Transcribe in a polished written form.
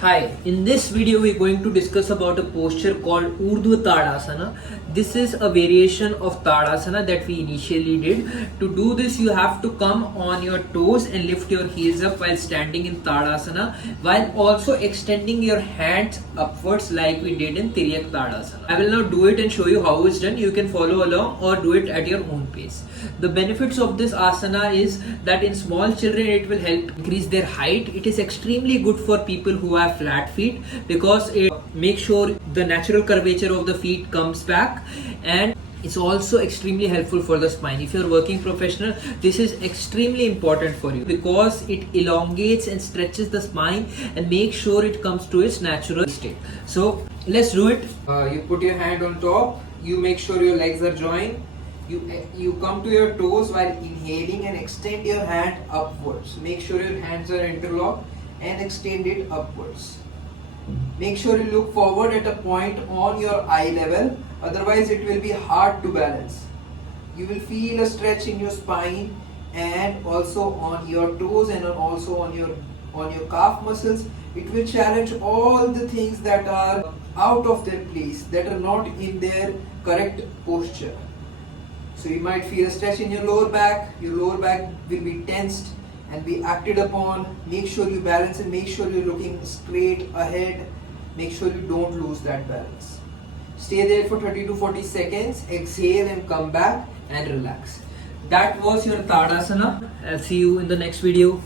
Hi, in this video we're going to discuss about a posture called Urdhva Tadasana. This is a variation of Tadasana that we initially did. To do this you have to come on your toes and lift your heels up while standing in Tadasana, while also extending your hands upwards like we did in Tiryak Tadasana. I will now do it and show you how it's done. You can follow along or do it at your own pace. The benefits of this asana is that in small children it will help increase their height. It is extremely good for people who have flat feet because it makes sure the natural curvature of the feet comes back, and it's also extremely helpful for the spine. If you're a working professional, this is extremely important for you because it elongates and stretches the spine and makes sure it comes to its natural state. So let's do it. You put your hand on top, you make sure your legs are joined. You come to your toes while inhaling and extend your hand upwards. Make sure your hands are interlocked and extend it upwards. Make sure you look forward at a point on your eye level, otherwise it will be hard to balance. You will feel a stretch in your spine and also on your toes and also on your calf muscles. It will challenge all the things that are out of their place, that are not in their correct posture. So you might feel a stretch in your lower back will be tensed and be acted upon. Make sure you balance and make sure you're looking straight ahead. Make sure you don't lose that balance. Stay there for 30 to 40 seconds, exhale and come back and relax. That was your Tadasana. I'll see you in the next video.